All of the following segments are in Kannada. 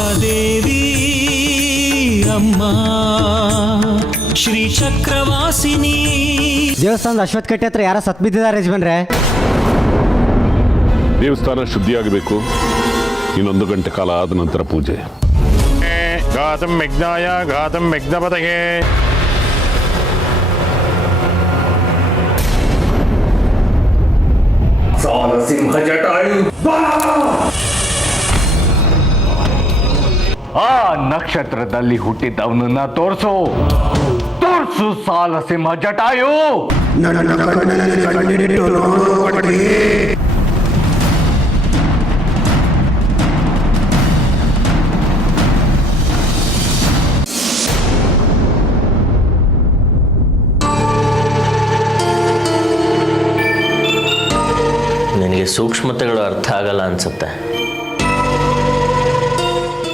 ಮಹಾದೇವಿ ಅಮ್ಮ ಶ್ರೀ ಚಕ್ರವಾಸಿನಿ. ದೇವಸ್ಥಾನದ ಅಶ್ವತ್ಥ ಕಟ್ಟೆ ಹತ್ರ ಯಾರ ಸತ್ ಬಿದ್ದಿದ್ದಾರೆ ಯಜಮಾನ್ರೆ. ದೇವಸ್ಥಾನ ಶುದ್ಧಿಯಾಗಬೇಕು. ಇನ್ನೊಂದು ಗಂಟೆ ಕಾಲ ಆದ ನಂತರ ಪೂಜೆ. ಘಾತಂ ಯಜ್ಞಾಯ ಘಾತಂ ಯಜ್ಞಪತಯೇ. ಸಾಲಸಿಂಹ ಜಟಾಯು ಆ ನಕ್ಷತ್ರದಲ್ಲಿ ಹುಟ್ಟಿದವನನ್ನ ತೋರ್ಸು ಸಾಲಸಿಂಹ ಜಟಾಯು. ನಿನಗೆ ಸೂಕ್ಷ್ಮತೆಗಳು ಅರ್ಥ ಆಗಲ್ಲ ಅನ್ಸುತ್ತೆ.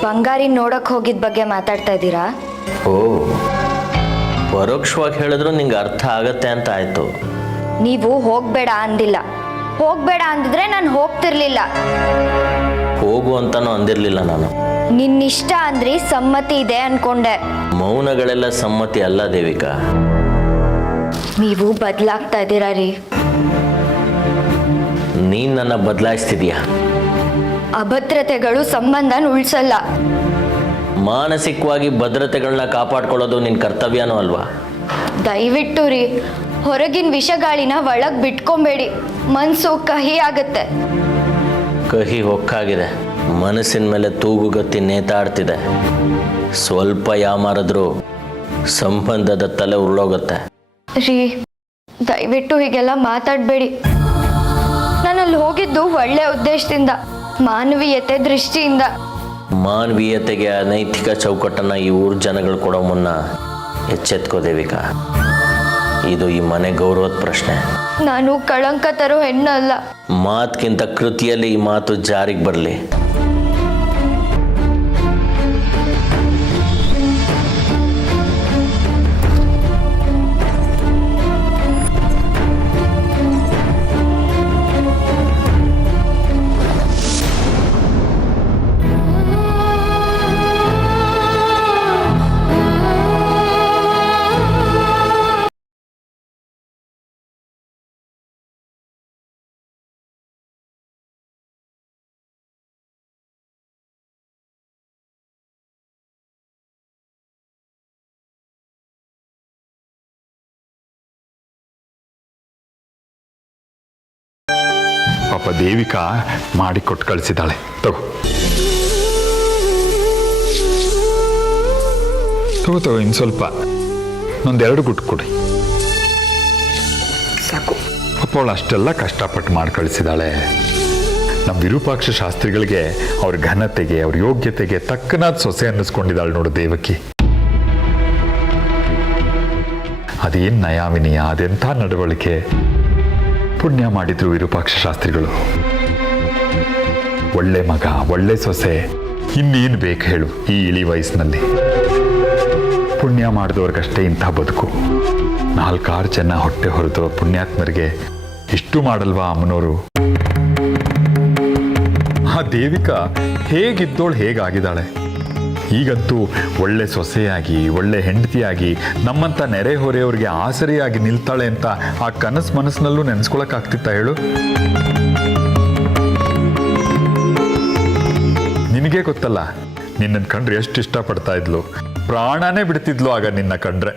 ಬಂಗಾರಿ ನೋಡಕ್ ಹೋಗಿದ ಬಗ್ಗೆ ಮಾತಾಡ್ತಾ ಇದ್ದೀರಾ? ಓ, ಪರೋಕ್ಷವಾಗಿ ಹೇಳಿದ್ರು ನಿಂಗೆ ಅರ್ಥ ಆಗತ್ತೆ ಅಂತ ಆಯ್ತು. ನೀವು ಹೋಗ್ಬೇಡ ಅಂದಿಲ್ಲ. ಹೋಗ್ಬೇಡ ಅಂದಿದ್ರೆ ನಾನು ಹೋಗ್ತಿರ್ಲಿಲ್ಲ. ಹೋಗು ಅಂತಾನು ಅಂದಿರ್ಲಿಲ್ಲ ನಾನು. ನಿನ್ನಿಷ್ಟ ಅಂದ್ರಿ, ಸಮ್ಮತಿ ಇದೆ ಅನ್ಕೊಂಡೆ. ಮೌನಗಳೆಲ್ಲ ಸಮ್ಮತಿ ಅಲ್ಲ ದೇವಿಕಾ. ನೀವು ಬದಲಾಗ್ತಾ ಇದ್ದೀರಾ ರೀ. ನೀನ್ ನನ್ನ ಬದಲಾಯಿಸ್ತಿದೀಯಾ. ಅಭದ್ರತೆಗಳು ಸಂಬಂಧನ ಉಳಿಸಲ್ಲ. ಮಾನಸಿಕವಾಗಿ ಭದ್ರತೆಗಳನ್ನ ಕಾಪಾಡ್ಕೊಳ್ಳೋದು ನಿನ್ ಕರ್ತವ್ಯನೂ ಅಲ್ವಾ? ದಯವಿಟ್ಟು ರೀ, ಹೊರಗಿನ ವಿಷಗಾಳಿನ ಒಳಗ್ ಬಿಟ್ಕೊಂಬೇಡಿ. ಮನ್ಸು ಕಹಿ ಆಗತ್ತೆ. ಕಹಿ ಹೊಕ್ಕಾಗಿದೆ. ಮನಸ್ಸಿನ ಮೇಲೆ ತೂಗುಗತ್ತಿ ನೇತಾಡ್ತಿದೆ. ಸ್ವಲ್ಪ ಯಾಮಾರಿದ್ರೂ ಸಂಬಂಧದ ತಲೆ ಉರುಳೋಗತ್ತೆ. ರೀ, ದಯವಿಟ್ಟು ಹೀಗೆಲ್ಲ ಮಾತಾಡಬೇಡಿ. ನಾನಲ್ಲಿ ಹೋಗಿದ್ದು ಒಳ್ಳೆ ಉದ್ದೇಶದಿಂದ, ಮಾನವೀಯತೆ ದೃಷ್ಟಿಯಿಂದ. ಮಾನವೀಯತೆಗೆ ಅನೈತಿಕ ಚೌಕಟ್ಟನ್ನ ಈ ಊರ್ ಜನಗಳು ಕೊಡೋ ಮುನ್ನ ಎಚ್ಚೆತ್ಕೋ ದೇವಿಕಾ. ಇದು ಈ ಮನೆ ಗೌರವದ ಪ್ರಶ್ನೆ. ನಾನು ಕಳಂಕ ತರೋ ಹೆಣ್ಣಲ್ಲ. ಮಾತ್ಕಿಂತ ಕೃತಿಯಲ್ಲಿ ಈ ಮಾತು ಜಾರಿಗೆ ಬರಲಿ. ಪಾಪ ದೇವಿಕಾ ಮಾಡಿ ಕೊಟ್ಟು ಕಳಿಸಿದ್ದಾಳೆ. ತಗೋ ಇನ್ನು ಸ್ವಲ್ಪ ಒಂದೆರಡು ಗುಟ್ಟು ಕೊಡಿ ಸಾಕು. ಪಾಪ ಅವಳು ಅಷ್ಟೆಲ್ಲ ಕಷ್ಟಪಟ್ಟು ಮಾಡಿ ಕಳಿಸಿದ್ದಾಳೆ. ನಮ್ಮ ವಿರೂಪಾಕ್ಷ ಶಾಸ್ತ್ರಿಗಳಿಗೆ ಅವ್ರ ಘನತೆಗೆ, ಅವ್ರ ಯೋಗ್ಯತೆಗೆ ತಕ್ಕನಾದ ಸೊಸೆ ಅನ್ನಿಸ್ಕೊಂಡಿದ್ದಾಳೆ ನೋಡು ದೇವಕಿ. ಅದೇನು ನಯಾವಿನಿಯ, ಅದೆಂಥ ನಡವಳಿಕೆ. ಪುಣ್ಯ ಮಾಡಿದ್ರು ವಿರೂಪಾಕ್ಷ ಶಾಸ್ತ್ರಿಗಳು. ಒಳ್ಳೆ ಮಗ, ಒಳ್ಳೆ ಸೊಸೆ, ಇನ್ನೇನು ಬೇಕು ಹೇಳು ಈ ಇಳಿ ವಯಸ್ಸಿನಲ್ಲಿ. ಪುಣ್ಯ ಮಾಡಿದವ್ರಿಗಷ್ಟೇ ಇಂಥ ಬದುಕು. 4-6 ಜನ ಹೊಟ್ಟೆ ಹೊರತು ಪುಣ್ಯಾತ್ಮರಿಗೆ ಇಷ್ಟು ಮಾಡಲ್ವಾ ಅಮ್ಮನವರು? ಆ ದೇವಿಕಾ ಹೇಗಿದ್ದೋಳು ಹೇಗಾಗಿದ್ದಾಳೆ. ಈಗಂತೂ ಒಳ್ಳೆ ಸೊಸೆಯಾಗಿ, ಒಳ್ಳೆ ಹೆಂಡತಿಯಾಗಿ, ನಮ್ಮಂಥ ನೆರೆಹೊರೆಯವ್ರಿಗೆ ಆಸರೆಯಾಗಿ ನಿಲ್ತಾಳೆ ಅಂತ ಆ ಕನಸು ಮನಸ್ಸಿನಲ್ಲೂ ನೆನೆಸ್ಕೊಳಕ್ಕಾಗ್ತಿತ್ತ ಹೇಳು? ನಿನಗೇ ಗೊತ್ತಲ್ಲ, ನಿನ್ನನ್ನು ಕಂಡ್ರೆ ಎಷ್ಟು ಇಷ್ಟಪಡ್ತಾ ಇದ್ಲು. ಪ್ರಾಣನೇ ಬಿಡ್ತಿದ್ಲು ಆಗ ನಿನ್ನ ಕಂಡ್ರೆ.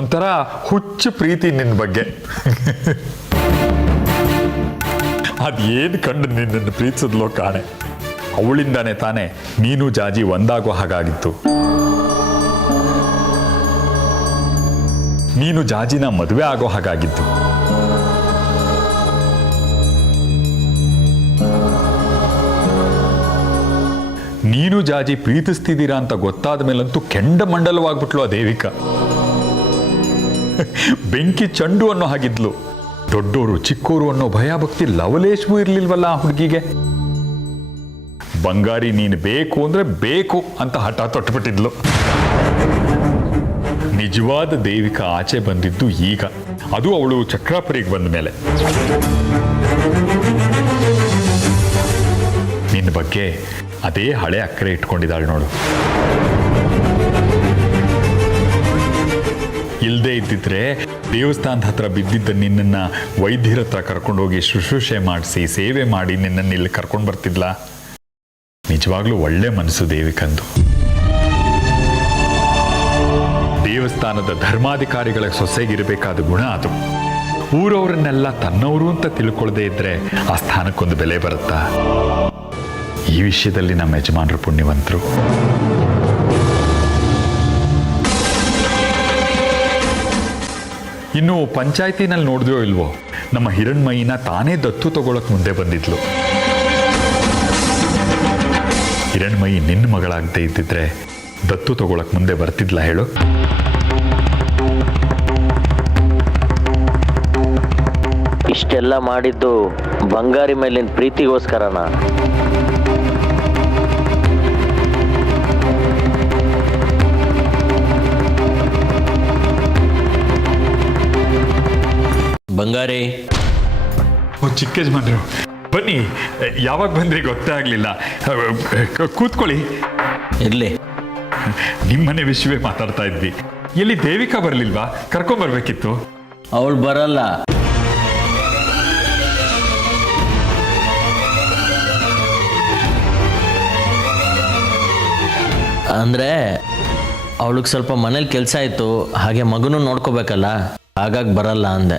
ಒಂಥರ ಹುಚ್ಚು ಪ್ರೀತಿ ನಿನ್ನ ಬಗ್ಗೆ. ಅದೇನು ಕಂಡು ನಿನ್ನನ್ನು ಪ್ರೀತಿಸಿದ್ಲೋ ಕಾಣೆ. ಅವಳಿಂದಾನೆ ತಾನೆ ನೀನು ಜಾಜಿ ಒಂದಾಗೋ ಹಾಗಾಗಿತ್ತು. ನೀನು ಜಾಜಿನ ಮದುವೆ ಆಗೋ ಹಾಗಾಗಿತ್ತು. ನೀನು ಜಾಜಿ ಪ್ರೀತಿಸ್ತಿದ್ದೀರಾ ಅಂತ ಗೊತ್ತಾದ ಮೇಲಂತೂ ಕೆಂಡಮಂಡಲವಾಗ್ಬಿಟ್ಲು ಆ ದೇವಿಕಾ. ಬೆಂಕಿ ಚಂಡು ಅನ್ನೋ ಹಾಗಿದ್ಲು. ದೊಡ್ಡೋರು ಚಿಕ್ಕೋರು ಅನ್ನೋ ಭಯಭಕ್ತಿ ಲವಲೇಶವೂ ಇರ್ಲಿಲ್ವಲ್ಲ ಆ ಹುಡುಗಿಗೆ. ಬಂಗಾರಿ ನೀನು ಬೇಕು ಅಂದ್ರೆ ಬೇಕು ಅಂತ ಹಠ ತೊಟ್ಟುಬಿಟ್ಟಿದ್ಲು. ನಿಜವಾದ ದೇವಿಕಾ ಆಚೆ ಬಂದಿದ್ದು ಈಗ, ಅದು ಅವಳು ಚಕ್ರಾಪುರಿಗೆ ಬಂದ ಮೇಲೆ. ನಿನ್ನ ಬಗ್ಗೆ ಅದೇ ಹಳೆ ಅಕ್ಕರೆ ಇಟ್ಕೊಂಡಿದ್ದಾಳೆ ನೋಡು. ಇಲ್ಲದೆ ಇದ್ದಿದ್ರೆ ದೇವಸ್ಥಾನದ ಹತ್ರ ಬಿದ್ದಿದ್ದ ನಿನ್ನನ್ನ ವೈದ್ಯರ ಹತ್ರ ಕರ್ಕೊಂಡೋಗಿ ಶುಶ್ರೂಷೆ ಮಾಡಿಸಿ ಸೇವೆ ಮಾಡಿ ನಿನ್ನನ್ನು ಇಲ್ಲಿ ಕರ್ಕೊಂಡು ಬರ್ತಿದ್ಲ. ನಿಜವಾಗ್ಲೂ ಒಳ್ಳೆ ಮನಸ್ಸು ದೇವಿಕಂದು. ದೇವಸ್ಥಾನದ ಧರ್ಮಾಧಿಕಾರಿಗಳ ಸೊಸೆಗಿರಬೇಕಾದ ಗುಣ ಅದು. ಊರವರನ್ನೆಲ್ಲ ತನ್ನವರು ಅಂತ ತಿಳ್ಕೊಳ್ಳದೆ ಇದ್ರೆ ಆ ಸ್ಥಾನಕ್ಕೊಂದು ಬೆಲೆ ಬರುತ್ತಾ? ಈ ವಿಷಯದಲ್ಲಿ ನಮ್ಮ ಯಜಮಾನರು ಪುಣ್ಯವಂತರು. ಇನ್ನು ಪಂಚಾಯತಿನಲ್ಲಿ ನೋಡಿದ್ರೋ ಇಲ್ವೋ, ನಮ್ಮ ಹಿರಣ್ಮಯಿನ ತಾನೇ ದತ್ತು ತಗೊಳಕ್ ಮುಂದೆ ಬಂದಿದ್ಲು. ಹಿರಣ್ಮಯಿ ನಿನ್ನ ಮಗಳಾಗದೆ ಇದ್ದಿದ್ರೆ ದತ್ತು ತಗೊಳಕ್ ಮುಂದೆ ಬರ್ತಿದ್ಲ ಹೇಳು? ಇಷ್ಟೆಲ್ಲ ಮಾಡಿದ್ದು ಬಂಗಾರಿ ಮೇಲಿನ ಪ್ರೀತಿಗೋಸ್ಕರನಾ? ಬಂಗಾರಿ, ಚಿಕ್ಕ ಯಜಮಾನ್ರು ಬನ್ನಿ. ಯಾವಾಗ ಬಂದ್ರಿ ಗೊತ್ತೇ ಆಗ್ಲಿಲ್ಲ. ಕೂತ್ಕೊಳ್ಳಿ. ಇರ್ಲಿ. ನಿಮ್ಮನೆ ವಿಷಯವೇ ಮಾತಾಡ್ತಾ ಇದ್ವಿ. ಎಲ್ಲಿ ದೇವಿಕಾ ಬರ್ಲಿಲ್ವಾ? ಕರ್ಕೊಂಡ್ಬರ್ಬೇಕಿತ್ತು. ಅವಳು ಬರಲ್ಲ. ಅಂದ್ರೆ ಅವಳಿಗೆ ಸ್ವಲ್ಪ ಮನೇಲಿ ಕೆಲಸ ಇತ್ತು, ಹಾಗೆ ಮಗನೂ ನೋಡ್ಕೋಬೇಕಲ್ಲ, ಹಾಗಾಗಿ ಬರಲ್ಲ ಅಂದೆ.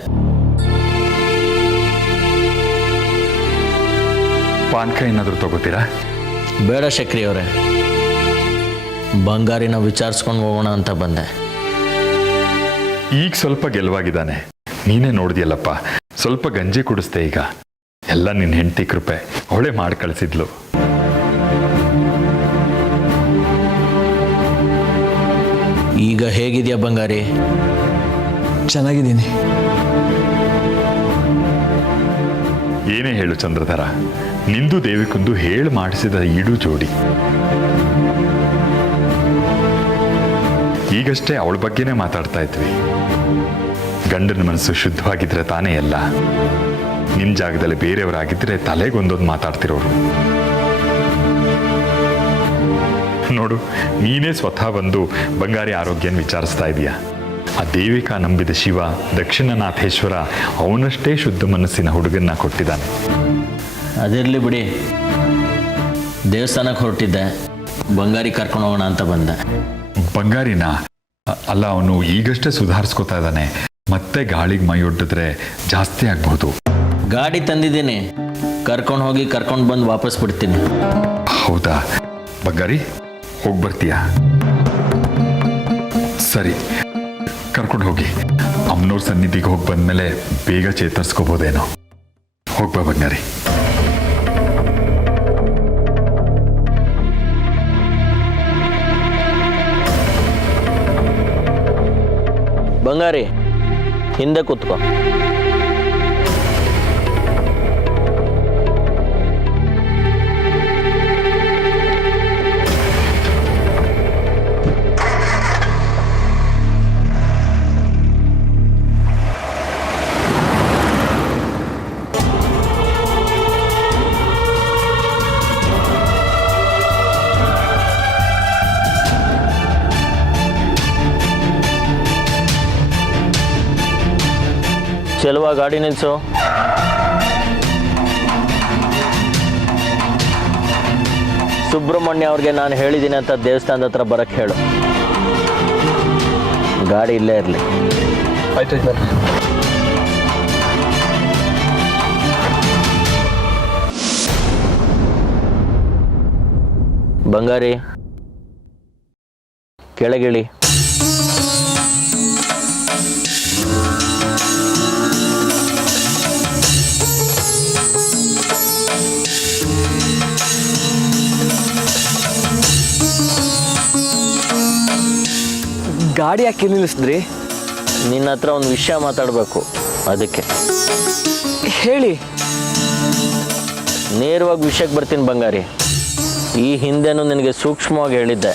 ಪಾನ್ಕ ಏನಾದರೂ ತಗೋತೀರಾ? ಬೇಡ ಶಕ್ರಿ ಅವರೇ, ಬಂಗಾರಿನ ವಿಚಾರಿಸ್ಕೊಂಡು ಹೋಗೋಣ ಅಂತ ಬಂದೆ. ಈಗ ಸ್ವಲ್ಪ ಗೆಲುವಾಗಿದ್ದಾನೆ. ನೀನೇ ನೋಡಿದ್ಯಲ್ಲಪ್ಪ, ಸ್ವಲ್ಪ ಗಂಜಿ ಕುಡಿಸ್ದೆ. ಈಗ ಎಲ್ಲ ನಿನ್ನ ಹೆಂಡತಿ ಕೃಪೆ, ಅವಳೇ ಮಾಡಿ ಕಳಿಸಿದ್ಲು. ಈಗ ಹೇಗಿದೆಯಾ ಬಂಗಾರಿ? ಚೆನ್ನಾಗಿದ್ದೀನಿ. ಏನೇ ಹೇಳು ಚಂದ್ರಧರ, ನಿಂದು ದೇವಿಕಂದು ಹೇಳು ಮಾಡಿಸಿದ ಈಡು ಜೋಡಿ. ಈಗಷ್ಟೇ ಅವಳ ಬಗ್ಗೆನೇ ಮಾತಾಡ್ತಾ ಇದ್ವಿ. ಗಂಡನ ಮನಸ್ಸು ಶುದ್ಧವಾಗಿದ್ರೆ ತಾನೇ ಎಲ್ಲ. ನಿನ್ನ ಜಾಗದಲ್ಲಿ ಬೇರೆಯವರಾಗಿದ್ದರೆ ತಲೆಗೊಂದೊಂದು ಮಾತಾಡ್ತಿರೋರು. ನೋಡು, ನೀನೇ ಸ್ವತಃ ಬಂದು ಬಂಗಾರಿ ಆರೋಗ್ಯನ ವಿಚಾರಿಸ್ತಾ ಇದೀಯ. ಆ ದೇವಿಕಾ ನಂಬಿದ ಶಿವ ದಕ್ಷಿಣನಾಥೇಶ್ವರ ಅವನಷ್ಟೇ ಶುದ್ಧ ಮನಸ್ಸಿನ ಹುಡುಗನ್ನ ಕೊಟ್ಟಿದ್ದಾನೆ. ಅದಿರಲಿ ಬಿಡಿ, ದೇವಸ್ಥಾನಕ್ಕೆ ಹೊರಟಿದ್ದೆ, ಬಂಗಾರಿ ಕರ್ಕೊಂಡು ಹೋಗೋಣ ಅಂತ ಬಂದೆ. ಬಂಗಾರಿನ ಅಲ್ಲ, ಅವನು ಈಗಷ್ಟೇ ಸುಧಾರಿಸ್ಕೋತಾ ಇದ್ದಾನೆ. ಮತ್ತೆ ಗಾಳಿಗೆ ಮೈಯೊಡ್ಡಿದ್ರೆ ಜಾಸ್ತಿ ಆಗ್ಬಹುದು. ಗಾಡಿ ತಂದಿದ್ದೀನಿ, ಕರ್ಕೊಂಡು ಹೋಗಿ ಕರ್ಕೊಂಡು ಬಂದು ವಾಪಸ್ ಬಿಡ್ತೀನಿ. ಹೌದಾ ಬಂಗಾರಿ, ಹೋಗಿ ಬರ್ತೀಯಾ? ಸರಿ, ಕರ್ಕೊಂಡು ಹೋಗಿ. ಅಮ್ಮನವ್ರ ಸನ್ನಿಧಿಗೆ ಹೋಗಿ ಬಂದ್ಮೇಲೆ ಬೇಗ ಚೇತರಿಸ್ಕೋಬೋದೇನೋ. ಹೋಗ್ಬಾ ಬಂಗಾರಿ. ಬಂಗಾರಿ, ಹಿಂದೆ ಕೂತ್ಕೋ. ಚಲುವ, ಗಾಡಿ ನಿಲ್ಸು. ಸುಬ್ರಹ್ಮಣ್ಯ ಅವ್ರಿಗೆ ನಾನು ಹೇಳಿದ್ದೀನಿ ಅಂತ ದೇವಸ್ಥಾನದ ಹತ್ರ ಬರಕ್ಕೆ ಹೇಳು. ಗಾಡಿ ಇಲ್ಲೇ ಇರಲಿ. ಬಂಗಾರಿ, ಕೆಳಗಿಳಿ. ಗಾಡಿ ಯಾಕೆ ನಿಲ್ಲಿಸಿದ್ರಿ? ನಿನ್ನ ಹತ್ರ ಒಂದು ವಿಷಯ ಮಾತಾಡಬೇಕು, ಅದಕ್ಕೆ. ಹೇಳಿ. ನೇರವಾಗಿ ವಿಷಯಕ್ಕೆ ಬರ್ತೀನಿ ಬಂಗಾರಿ. ಈ ಹಿಂದೆನೂ ನಿನಗೆ ಸೂಕ್ಷ್ಮವಾಗಿ ಹೇಳಿದ್ದೆ,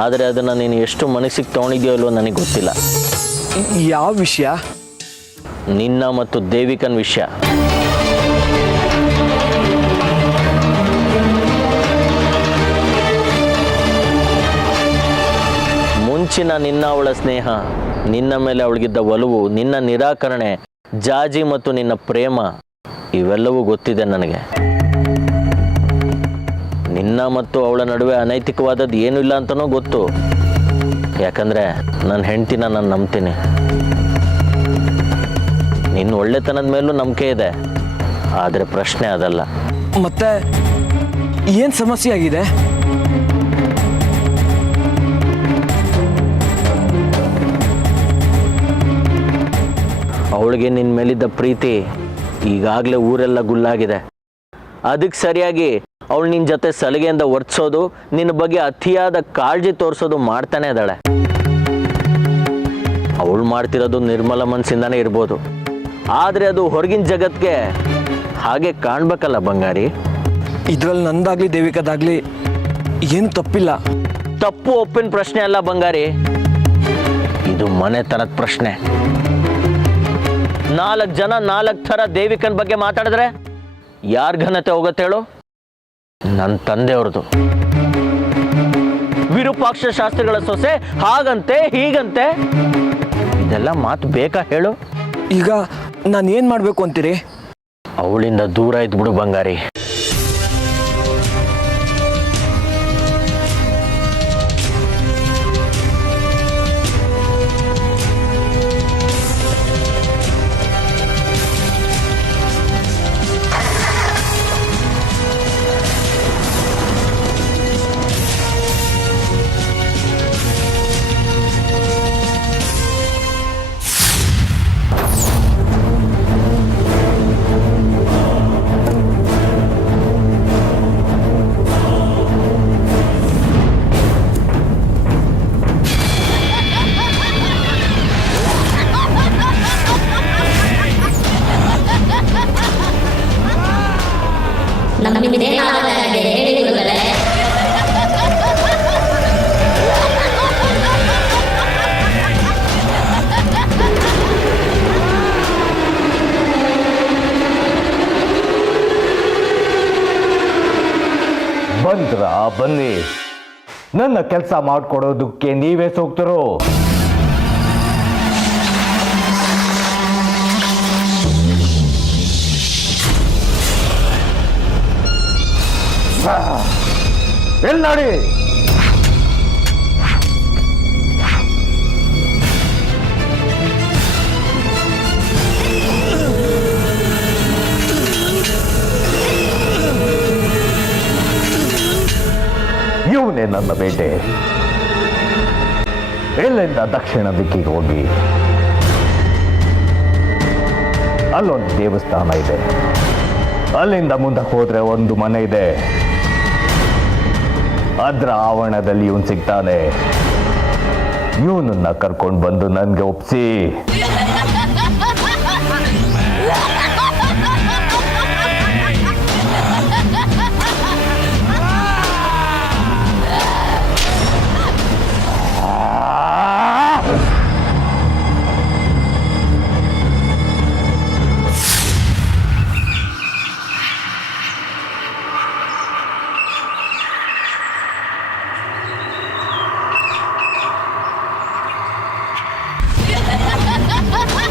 ಆದರೆ ಅದನ್ನು ನೀನು ಎಷ್ಟು ಮನಸ್ಸಿಗೆ ತೊಗೊಂಡಿದ್ಯೋ ಇಲ್ವೋ ನನಗೆ ಗೊತ್ತಿಲ್ಲ. ಯಾವ ವಿಷಯ? ನಿನ್ನ ಮತ್ತು ದೇವಿಕನ್ ವಿಷಯ. ಮುಂಚಿನ ನಿನ್ನ ಅವಳ ಸ್ನೇಹ, ನಿನ್ನ ಮೇಲೆ ಅವಳಿಗಿದ್ದ ಒಲವು, ನಿನ್ನ ನಿರಾಕರಣೆ, ಜಾಜಿ ಮತ್ತು ನಿನ್ನ ಪ್ರೇಮ ಇವೆಲ್ಲವೂ ಗೊತ್ತಿದೆ ನನಗೆ. ನಿನ್ನ ಮತ್ತು ಅವಳ ನಡುವೆ ಅನೈತಿಕವಾದದ್ದು ಏನೂ ಇಲ್ಲ ಅಂತನೂ ಗೊತ್ತು. ಯಾಕಂದರೆ ನನ್ನ ಹೆಂಡ್ತಿನ ನಾನು ನಂಬ್ತೀನಿ. ನಿನ್ನ ಒಳ್ಳೆತನದ ಮೇಲೂ ನಂಬಿಕೆ ಇದೆ. ಆದರೆ ಪ್ರಶ್ನೆ ಅದಲ್ಲ. ಮತ್ತೆ ಏನು ಸಮಸ್ಯೆ ಆಗಿದೆ? ಅವಳಿಗೆ ನಿನ್ನ ಮೇಲಿದ್ದ ಪ್ರೀತಿ ಈಗಾಗಲೇ ಊರೆಲ್ಲ ಗುಲ್ಲಾಗಿದೆ. ಅದಕ್ಕೆ ಸರಿಯಾಗಿ ಅವಳು ನಿನ್ನ ಜೊತೆ ಸಲಿಗೆಯಿಂದ ವರ್ತಿಸೋದು, ನಿನ್ನ ಬಗ್ಗೆ ಅತಿಯಾದ ಕಾಳಜಿ ತೋರಿಸೋದು ಮಾಡ್ತಾನೆ ಇದ್ದಾಳೆ. ಅವಳು ಮಾಡ್ತಿರೋದು ನಿರ್ಮಲ ಮನಸ್ಸಿಂದಾನೇ ಇರ್ಬೋದು, ಆದರೆ ಅದು ಹೊರಗಿನ ಜಗತ್ತಿಗೆ ಹಾಗೆ ಕಾಣ್ಬೇಕಲ್ಲ ಬಂಗಾರಿ. ಇದರಲ್ಲಿ ನಂದಾಗ್ಲಿ ದೇವಿಕಾದಾಗ್ಲಿ ಏನು ತಪ್ಪಿಲ್ಲ. ತಪ್ಪು ಒಪ್ಪಿನ ಪ್ರಶ್ನೆ ಅಲ್ಲ ಬಂಗಾರಿ, ಇದು ಮನೆತನದ ಪ್ರಶ್ನೆ. 4 ಜನ 4 ಥರ ದೇವಿಕನ ಬಗ್ಗೆ ಮಾತಾಡಿದ್ರೆ ಯಾರ ಘನತೆ ಹೋಗುತ್ತೆ ಹೇಳು? ನನ್ನ ತಂದೆಯವ್ರದ್ದು. ವಿರೂಪಾಕ್ಷ ಶಾಸ್ತ್ರಿಗಳ ಸೊಸೆ ಹಾಗಂತೆ ಹೀಗಂತೆ, ಇದೆಲ್ಲ ಮಾತು ಬೇಕಾ ಹೇಳು? ಈಗ ನಾನು ಏನು ಮಾಡಬೇಕು ಅಂತೀರಿ? ಅವಳಿಂದ ದೂರ ಇದ್ಬಿಡು ಬಂಗಾರಿ. ಬಂದ್ರ ಬನ್ನಿ, ನನ್ನ ಕೆಲಸ ಮಾಡ್ಕೊಡೋದಕ್ಕೆ ನೀವೇ ಸೋಗ್ತರೋ? ಎಲ್ಲಿ ನೋಡಿ, ಇವನೇ ನನ್ನ ಬೇಟೆ. ಎಲ್ಲಿಂದ ದಕ್ಷಿಣ ದಿಕ್ಕಿಗೆ ಹೋಗಿ ಅಲ್ಲೊಂದು ದೇವಸ್ಥಾನ ಇದೆ, ಅಲ್ಲಿಂದ ಮುಂದಕ್ಕೆ ಹೋದ್ರೆ ಒಂದು ಮನೆ ಇದೆ. ಅದ್ರ ಆವರಣದಲ್ಲಿ ಇವನು ಸಿಗ್ತಾನೆ. ಇವನನ್ನ ಕರ್ಕೊಂಡು ಬಂದು ನನ್ಗೆ ಒಪ್ಸಿ. Ha ha ha ha!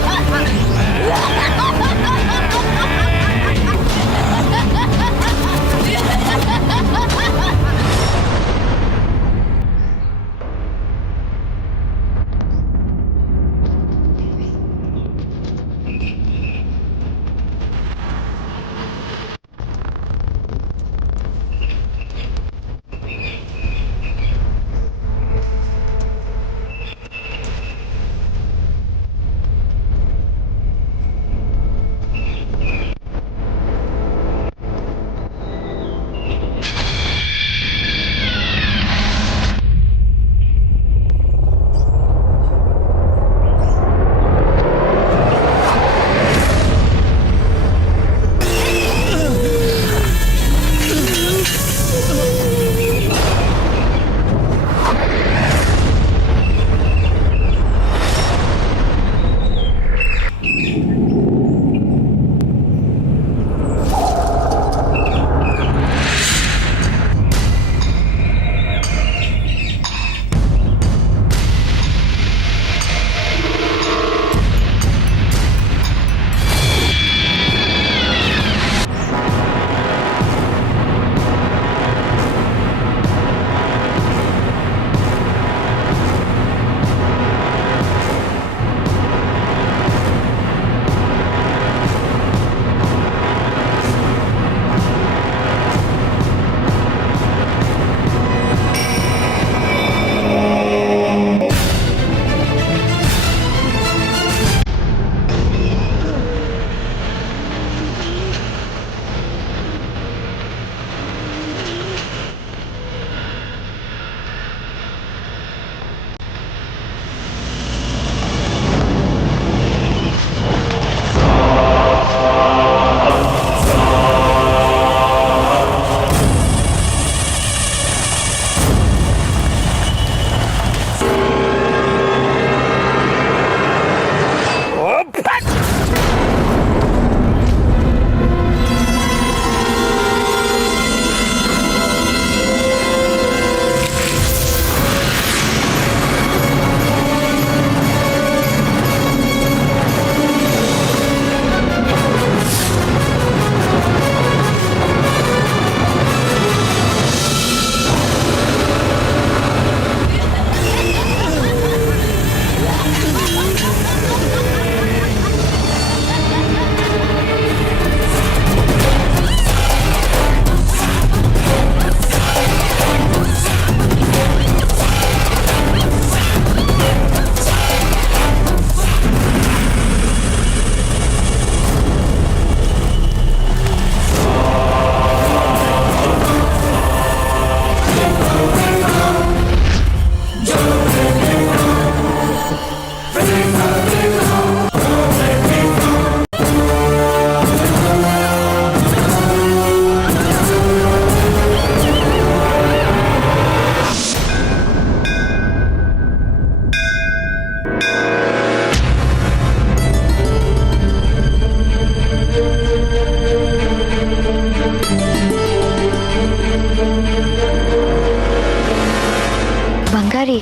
ಬಂಗಾರಿ,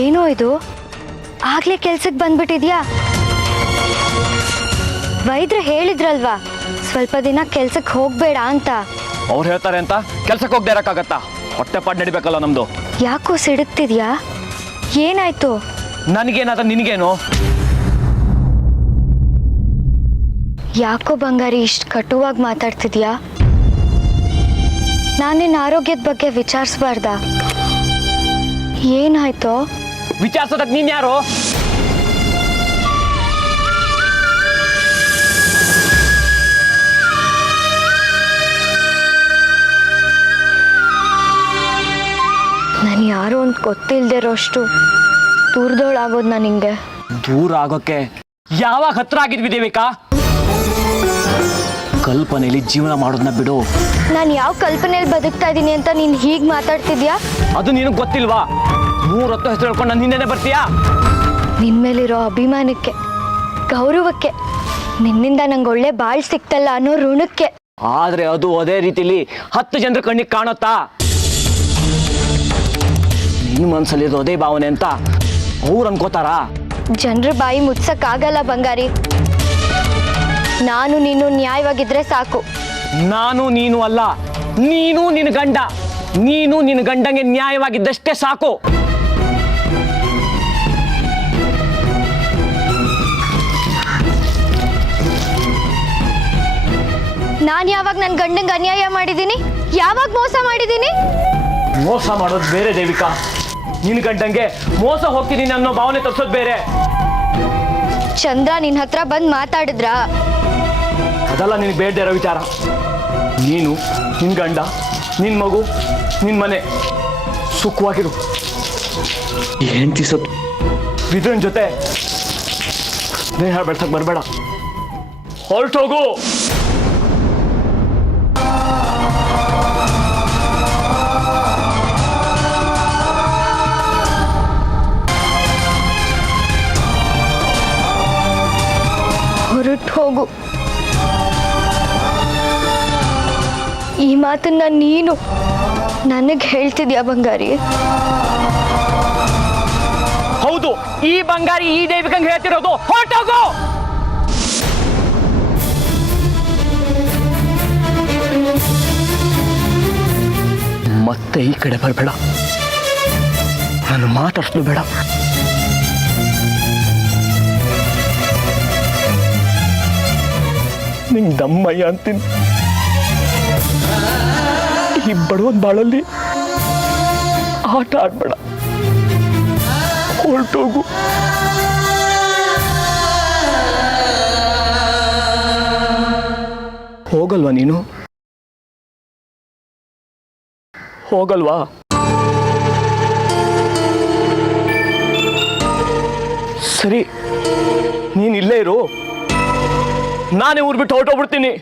ಏನೋ ಇದು ಆಗ್ಲೇ ಕೆಲ್ಸಕ್ಕೆ ಬಂದ್ಬಿಟ್ಟಿದ್ಯಾ? ವೈದ್ಯರು ಹೇಳಿದ್ರಲ್ವಾ ಸ್ವಲ್ಪ ದಿನ ಕೆಲ್ಸಕ್ಕೆ ಹೋಗ್ಬೇಡ ಅಂತ. ಅವ್ರು ಹೇಳ್ತಾರೆ ಅಂತ ಕೆಲ್ಸಕ್ಕೆ ಹೋಗದೆ ಇರಕ್ಕಾಗತ್ತಾ? ಹೊಟ್ಟೆ ಪಾಡ್ ನಡಿಬೇಕಲ್ಲ ನಮ್ದು. ಯಾಕೋ ಸಿಡುಕ್ತಿದ್ಯಾ? ಏನಾಯ್ತು? ನನಗೇನಾದ ನಿನಗೇನು? ಯಾಕೋ ಬಂಗಾರಿ ಇಷ್ಟು ಕಟುವಾಗಿ ಮಾತಾಡ್ತಿದ್ಯಾ? ನಾನು ನಿನ್ನ ಆರೋಗ್ಯದ ಬಗ್ಗೆ ವಿಚಾರಿಸ್ಬಾರ್ದಾ? ಏನಾಯ್ತೋ? ವಿಚಾರಿಸೋದಕ್ಕೆ ನೀನ್ ಯಾರು? ನಾನು ಯಾರೋ ಅಂತ ಗೊತ್ತಿಲ್ದಿರೋಷ್ಟು ದೂರದವಳಾಗೋದು ನಾನು ಹಿಂಗೆ. ದೂರ ಆಗೋಕ್ಕೆ ಯಾವಾಗ ಹತ್ರ ಆಗಿದ್ವಿ ದೇವಿಕಾ? ಕಲ್ಪನೆಯಲ್ಲಿ ಜೀವನ ಮಾಡೋದನ್ನ ಬಿಡು. ನಾನು ಯಾವ ಕಲ್ಪನೆಯಲ್ಲಿ ಬದುಕ್ತಾ ಇದ್ದೀನಿ ಅಂತ ನೀನು ಹೀಗೆ ಮಾತಾಡ್ತಿದ್ಯಾ? ಅದು ನಿನಗೆ ಗೊತ್ತಿಲ್ವಾ? 3 ಹೊತ್ತು ಹೆಸರು ಹೇಳ್ಕೊಂಡು ನನ್ನ ಹಿಂದೆನೆ ಬರ್ತೀಯಾ? ನಿನ್ನ ಮೇಲಿರೋ ಅಭಿಮಾನಕ್ಕೆ, ಗೌರವಕ್ಕೆ, ನಿನ್ನಿಂದ ನಂಗೆ ಒಳ್ಳೆ ಬಾಳ್ ಸಿಕ್ತಲ್ಲ ಅನ್ನೋ ಋಣಕ್ಕೆ. ಆದ್ರೆ ಅದು ಅದೇ ರೀತಿಲಿ 10 ಜನರ ಕಣ್ಣಿಗೆ ಕಾಣುತ್ತಾ? ನಿನ್ನ ಮನಸ್ಸಲ್ಲಿ ಅದೇ ಭಾವನೆ ಅಂತ ಅವ್ರು ಅನ್ಕೋತಾರಾ? ಜನರ ಬಾಯಿ ಮುಚ್ಸಕ್ಕಾಗಲ್ಲ ಬಂಗಾರಿ. ನಾನು ನೀನು ನ್ಯಾಯವಾಗಿದ್ರೆ ಸಾಕು. ನಾನು ನೀನು ಅಲ್ಲ, ನೀನು ನಿನ್ನ ಗಂಡ. ನೀನು ನಿನ್ನ ಗಂಡಂಗೆ ನ್ಯಾಯವಾಗಿದ್ದಷ್ಟೇ ಸಾಕು. ನಾನು ಯಾವಾಗ ನನ್ನ ಗಂಡಂಗೆ ಅನ್ಯಾಯ ಮಾಡಿದ್ದೀನಿ? ಯಾವಾಗ ಮೋಸ ಮಾಡಿದ್ದೀನಿ? ಮೋಸ ಮಾಡೋದು ಬೇರೆ ದೇವಿಕಾ. ನಿನ್ನ ಗಂಡಂಗೆ ಮೋಸ ಹೋಗ್ತಿದ್ದೀನಿ ಅನ್ನೋ ಭಾವನೆ ತಪ್ಸೋದು ಬೇರೆ. ಚಂದ್ರ ನಿನ್ನ ಹತ್ರ ಬಂದು ಮಾತಾಡಿದ್ರಾ? ಅದಲ್ಲ ನಿನಗೆ ಬೇಡದೇ ಇರೋ ವಿಚಾರ. ನೀನು, ನಿನ್ನ ಗಂಡ, ನಿನ್ನ ಮಗು, ನಿನ್ನ ಮನೆ ಸುಖವಾಗಿರು. ಹೆಂಡತಿ ಸತ್ತು ವಿದ್ರನ್ ಜೊತೆ ಸ್ನೇಹ ಬೆಳ್ಸಕ್ ಬರಬೇಡ. ಹೊರಟೋಗು. ಹೊರಟು ಹೋಗು. ಈ ಮಾತನ್ನ ನೀನು ನನಗೆ ಹೇಳ್ತಿದ್ಯಾ ಬಂಗಾರಿ? ಹೌದು, ಈ ಬಂಗಾರಿ ಈ ದೇವಿಕಂಗೆ ಹೇಳ್ತಿರೋದು. ಹೊರಟೋಗು. ಮತ್ತೆ ಈ ಕಡೆ ಬರಬೇಡ. ನಾನು ಮಾತಾಡ್ಸಲು ಬೇಡ. ನಿಂಗೆ ದಮ್ಮಯ್ಯ ಅಂತೀನಿ. ಈ ಬಡವನ್ ಬಾಳಲ್ಲಿ ಆಟ ಆಡ್ಬೇಡ. ಹೊರಟೋಗು. ಹೋಗಲ್ವಾ ನೀನು? ಹೋಗಲ್ವಾ? ಸರಿ, ನೀನ್ ಇಲ್ಲೇ ಇರು. ನಾನೇ ಊರ್ ಬಿಟ್ಟು ಹೊರಟೋಗ್ಬಿಡ್ತೀನಿ.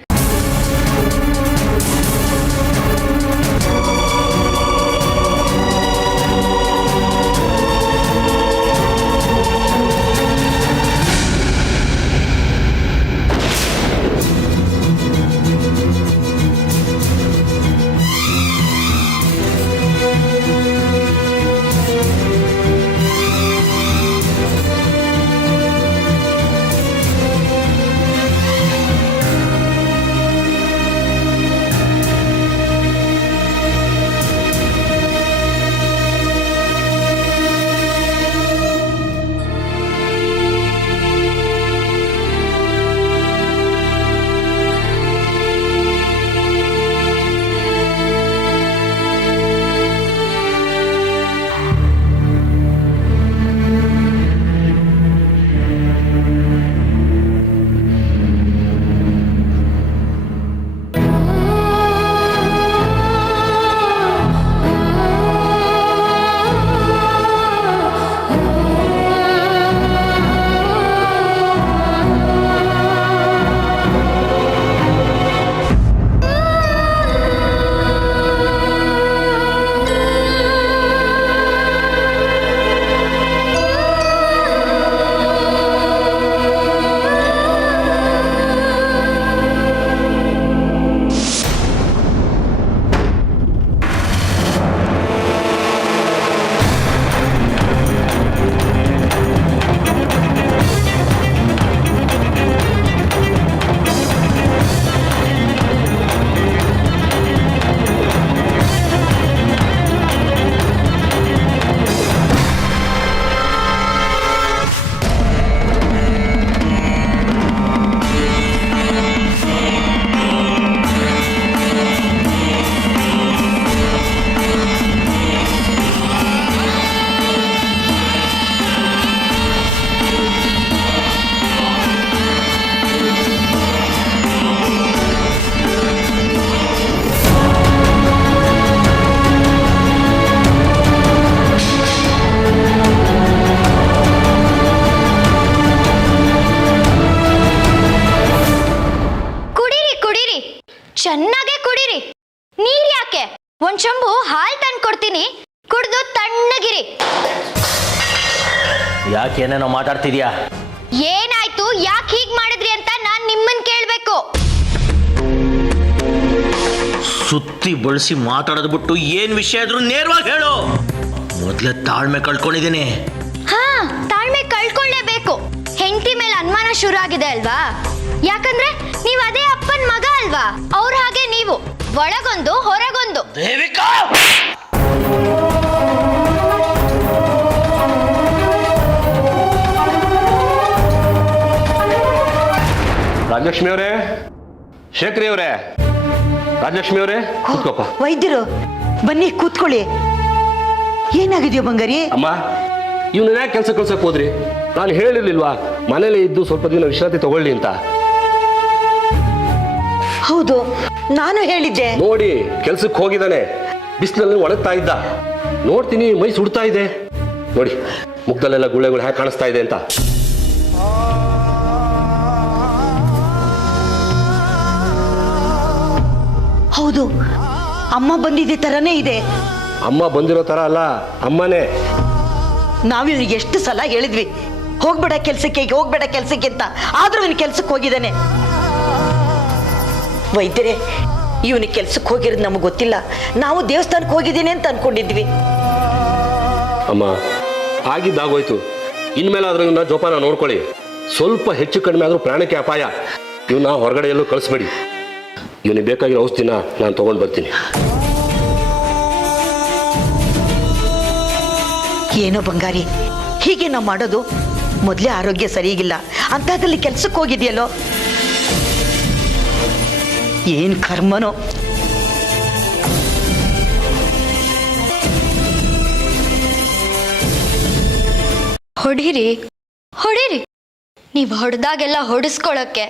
ಹಾಲು ತಂದು ಕೊಡ್ತೀನಿ, ಕುಡ್ದು ತಣ್ಣಗಿರಿ. ಯಾಕೆ ಏನೇನೋ ಮಾತಾಡ್ತಿದ್ಯಾ? ಏನಾಯ್ತು, ಯಾಕೆ ಹೀಗ್ ಮಾಡಿದ್ರಿ ಅಂತ ನಾನ್ ನಿಮ್ಮನ್ ಕೇಳ್ಬೇಕು. ಸುತ್ತಿ ಬಳಸಿ ಮಾತಾಡೋದು ಬಿಟ್ಟು ಏನ್ ವಿಷಯ ಇದ್ರು ನೇರವಾಗಿ ಹೇಳು. ಮೊದ್ಲೇ ತಾಳ್ಮೆ ಕಳ್ಕೊಂಡಿದ್ದೀನಿ. ಹಾ, ತಾಳ್ಮೆ ಕಳ್ಕೊಳ್ಳೇಬೇಕು. ಹೆಂಡತಿ ಮೇಲೆ ಅನುಮಾನ ಶುರು ಆಗಿದೆ ಅಲ್ವಾ? ಯಾಕಂದ್ರೆ ನೀವ್ ಅದೇ ಅಪ್ಪನ್ ಮಗ ಅಲ್ವಾ? ಅವ್ರ ಹಾಗೆ ನೀವು ಒಳಗೊಂದು ಹೊರಗೊಂದು. ದೇವಿಕಾ, ರಾಜಲಕ್ಷ್ಮಿ ಅವರೇ, ಶೇಖರಿ ಅವರೇ, ರಾಜಲಕ್ಷ್ಮಿ ಅವರೇ, ಕೂತ್ಕೋಪ. ವೈದ್ಯರು ಬನ್ನಿ, ಕೂತ್ಕೊಳ್ಳಿ. ಏನಾಗಿದೆಯೋ ಬಂಗಾರಿ? ಅಮ್ಮ, ಇವನ್ನ ಯಾಕೆ ಕೆಲಸ ಕಳ್ಸಕ್ ಹೋದ್ರಿ? ನಾನು ಹೇಳಿರ್ಲಿಲ್ವಾ ಮನೇಲಿ ಇದ್ದು ಸ್ವಲ್ಪ ದಿನ ವಿಶ್ರಾಂತಿ ತಗೊಳ್ಳಿ ಅಂತ? ಹೌದು, ನಾನು ಹೇಳಿದ್ದೆ. ನೋಡಿ, ಕೆಲ್ಸಕ್ಕೆ ಹೋಗಿದ್ದಾನೆ, ಬಿಸಿಲಲ್ಲಿ ಒಣಗ್ತಾ ಇದ್ದ. ನೋಡ್ತೀನಿ ಮೈ ಸುಡ್ತಾ ಇದೆ. ನೋಡಿ ಮುಖದಲ್ಲೆಲ್ಲ ಗುಳ್ಳೆಗಳು ಹೇಗೆ ಕಾಣಿಸ್ತಾ ಇದೆ ಅಂತ. ಹೌದು, ಅಮ್ಮ ಬಂದಿದ್ದೆ ತರನೇ ಇದೆ. ಅಮ್ಮ ಬಂದಿರೋ ತರ ಅಲ್ಲ, ಅಮ್ಮನೇ. ನಾವು ಇವನಿಗೆ ಎಷ್ಟು ಸಲ ಹೇಳಿದ್ವಿ, ಹೋಗ್ಬೇಡ ಕೆಲ್ಸಕ್ಕೆ ಅಂತ. ಆದ್ರೂ ಇವನು ಕೆಲ್ಸಕ್ಕೆ ಹೋಗಿದ್ದಾನೆ. ವೈದ್ಯರೇ, ಇವನಿಗೆ ಕೆಲ್ಸಕ್ಕೆ ಹೋಗಿರೋದು ನಮಗೆ ಗೊತ್ತಿಲ್ಲ. ನಾವು ದೇವಸ್ಥಾನಕ್ಕೆ ಹೋಗಿದ್ದೀನಿ ಅಂತ ಅನ್ಕೊಂಡಿದ್ವಿ. ಅಮ್ಮ, ಆಗಿದ್ದಾಗೋಯ್ತು. ಇನ್ಮೇಲಾದ್ರೂ ಇವನ್ನ ಜೋಪಾನ ನೋಡ್ಕೊಳ್ಳಿ. ಸ್ವಲ್ಪ ಹೆಚ್ಚು ಕಡಿಮೆ ಆದ್ರೂ ಪ್ರಾಣಕ್ಕೆ ಅಪಾಯ. ಇವನ್ನ ಹೊರಗಡೆ ಎಲ್ಲೂ ಕಳಿಸ್ಬೇಡಿ. ಇವನಿಗೆ ಬೇಕಾಗಿರೋ ಔಷಧಿನ ನಾನು ತಗೊಂಡು ಬರ್ತೀನಿ. ಏನೋ ಬಂಗಾರಿ, ಹೀಗೆ ನಾವು ಮಾಡೋದು? ಮೊದಲೇ ಆರೋಗ್ಯ ಸರಿಗಿಲ್ಲ, ಅಂಥದ್ರಲ್ಲಿ ಕೆಲ್ಸಕ್ಕೆ ಹೋಗಿದೆಯಲ್ಲೋ. ಏನ್ ಕರ್ಮನೋ. ಹೊಡೀರಿ ಹೊಡೀರಿ. ನೀವ್ ಹೊಡೆದಾಗೆಲ್ಲ ಹೊಡಿಸ್ಕೊಳಕ್ಕೆ,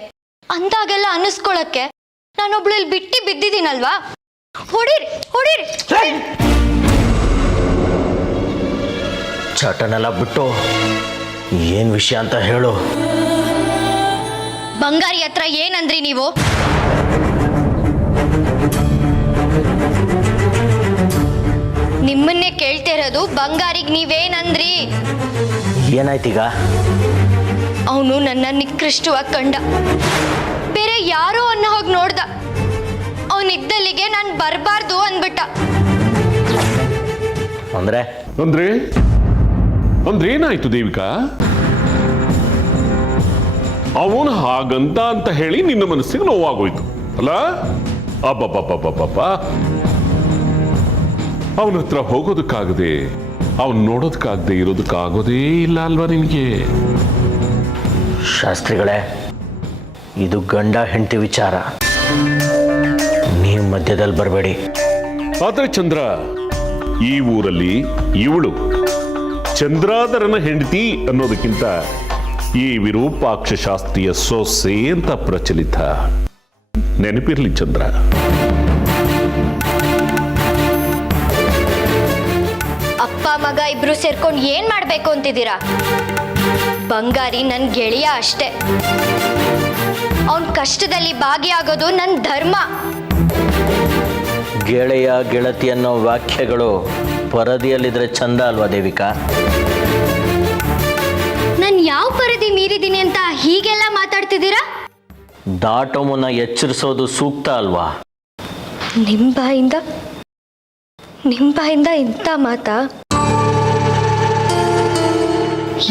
ಅಂದಾಗೆಲ್ಲ ಅನ್ನಿಸ್ಕೊಳಕ್ಕೆ ನಾನೊಬ್ಳು ಇಲ್ಲಿ ಬಿಟ್ಟಿ ಬಿದ್ದಿದ್ದೀನಲ್ವಾ? ಹೊಡೀರಿ ಹೊಡೀರಿ. ಚಟನೆಲ್ಲ ಬಿಟ್ಟು ಏನ್ ವಿಷಯ ಅಂತ ಹೇಳು. ಬಂಗಾರಿ ಹತ್ರ ಏನಂದ್ರಿ ನೀವು? ನಿಮ್ಮನ್ನೇ ಕೇಳ್ತಾ ಇರೋದು. ಬಂಗಾರಿಗೆ ನೀವೇನಂದ್ರಿ? ಏನಾಯ್ತೀಗ? ಅವನು ನನ್ನ ನಿಕೃಷ್ಟವಾಗಿ ಕಂಡ, ಬೇರೆ ಯಾರೋ ಅನ್ನೋ ಹೋಗಿ ನೋಡ್ದ. ಅವನಿದ್ದಲ್ಲಿಗೆ ನಾನು ಬರಬಾರ್ದು ಅಂದ್ಬಿಟ್ಟ. ಅಂದ್ರೆ ಏನಾಯ್ತು ದೇವಿಕಾ? ಅವನು ಹಾಗಂತ ಅಂತ ಹೇಳಿ ನಿನ್ನ ಮನಸ್ಸಿಗೆ ನೋವಾಗೋಯ್ತು ಅಲ್ಲ? ಅಬ್ಬಬ್ಬಬ್ಬಬ್ಬಬ್ಬ, ಅವನ ಹತ್ರ ಹೋಗೋದಕ್ಕಾಗದೆ, ಅವನ್ ನೋಡೋದಕ್ಕಾಗದೆ ಇರೋದಕ್ಕಾಗೋದೇ ಇಲ್ಲ ಅಲ್ವಾ ನಿನಗೆ? ಶಾಸ್ತ್ರಿಗಳೇ, ಇದು ಗಂಡ ಹೆಂಡತಿ ವಿಚಾರ, ನೀವು ಮಧ್ಯದಲ್ಲಿ ಬರಬೇಡಿ. ಆದ್ರೆ ಚಂದ್ರ, ಈ ಊರಲ್ಲಿ ಇವಳು ಚಂದ್ರಾಧರನ ಹೆಂಡತಿ ಅನ್ನೋದಕ್ಕಿಂತ ಈ ವಿರೂಪಾಕ್ಷ ಶಾಸ್ತ್ರಿಯ ಸೊಸೆ ಅಂತ ಪ್ರಚಲಿತ. ನೆನಪಿರ್ಲಿ ಚಂದ್ರ. ಅಪ್ಪ ಮಗ ಇಬ್ರು ಸೇರ್ಕೊಂಡು ಏನ್ ಮಾಡ್ಬೇಕು ಅಂತಿದ್ದೀರಾ? ಬಂಗಾರಿ ನನ್ ಗೆಳೆಯ ಅಷ್ಟೇ. ಅವನ್ ಕಷ್ಟದಲ್ಲಿ ಭಾಗಿಯಾಗೋದು ನನ್ ಧರ್ಮ. ಗೆಳೆಯ ಗೆಳತಿ ಅನ್ನೋ ವಾಕ್ಯಗಳು ಪರದಿಯಲ್ಲಿದ್ರೆ ಚಂದ ಅಲ್ವಾ ದೇವಿಕಾ? ನಾನು ಯಾವ ಪರಿಧಿ ಮೀರಿದ್ದೀನಿ ಅಂತ ಹೀಗೆಲ್ಲ ಮಾತಾಡ್ತಿದ್ದೀರಾ? ದಾಟೋ ಮುನ್ನ ಎಚ್ಚರಿಸೋದು ಸೂಕ್ತ ಅಲ್ವಾ? ನಿಮ್ ಬಾಯಿಂದ ಇಂಥ ಮಾತಾ?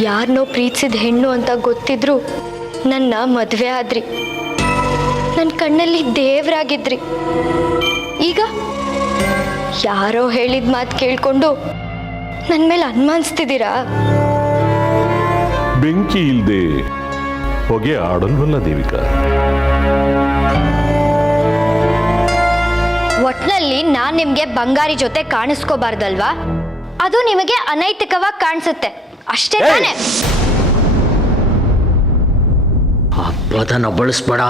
ಯಾರನ್ನೋ ಪ್ರೀತಿಸಿದ ಹೆಣ್ಣು ಅಂತ ಗೊತ್ತಿದ್ರು ನನ್ನ ಮದುವೆ ಆದ್ರಿ. ನನ್ನ ಕಣ್ಣಲ್ಲಿ ದೇವ್ರಾಗಿದ್ರಿ. ಈಗ ಯಾರೋ ಹೇಳಿದ ಮಾತು ಕೇಳ್ಕೊಂಡು ನನ್ನ ಮೇಲೆ ಅನುಮಾನಿಸ್ತಿದ್ದೀರಾ? ಬೆಂಕಿ ಇಲ್ದೆ ಹೊಗೆ ಆಡಲ್ವಲ್ಲ ದೇವಿಕಾ? ಒಟ್ನಲ್ಲಿ ನಾನ್ ನಿಮ್ಗೆ ಬಂಗಾರಿ ಜೊತೆ ಕಾಣಿಸ್ಕೋಬಾರ್ದಲ್ವಾ? ಅದು ನಿಮಗೆ ಅನೈತಿಕವಾಗಿ ಕಾಣಿಸುತ್ತೆ ಅಷ್ಟೇ ತಾನೆ? ಆ ಪದನ ಬಳಸ್ಬೇಡ.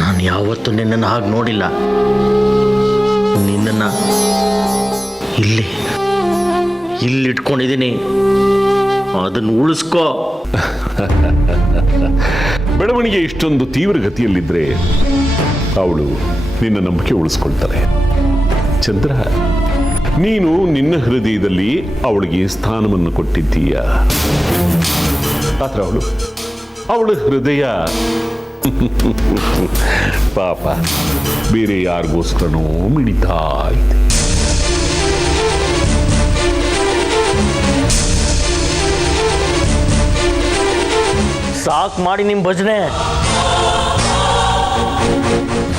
ನಾನು ಯಾವತ್ತೂ ನಿನ್ನನ್ನು ಹಾಗೆ ನೋಡಿಲ್ಲ. ನಿನ್ನನ್ನು ಇಲ್ಲಿಟ್ಕೊಂಡಿದ್ದೀನಿ, ಅದನ್ನು ಉಳಿಸ್ಕೋ. ಬೆಳವಣಿಗೆ ಇಷ್ಟೊಂದು ತೀವ್ರ ಗತಿಯಲ್ಲಿದ್ರೆ ಅವಳು ನಿನ್ನ ನಂಬಿಕೆ ಉಳಿಸ್ಕೊಳ್ತಾರೆ. ಚಂದ್ರ, ನೀನು ನಿನ್ನ ಹೃದಯದಲ್ಲಿ ಅವಳಿಗೆ ಸ್ಥಾನವನ್ನು ಕೊಟ್ಟಿದ್ದೀಯ. ಆದ್ರೆ ಅವಳ ಹೃದಯ ಪಾಪ ಬೇರೆ ಯಾರಿಗೋಸ್ಕರನೋ ಮಿಡಿತಾ ಇದೆ. ಸಾಕ್ ಮಾಡಿ ನಿಮ್ಮ ಭಜನೆ.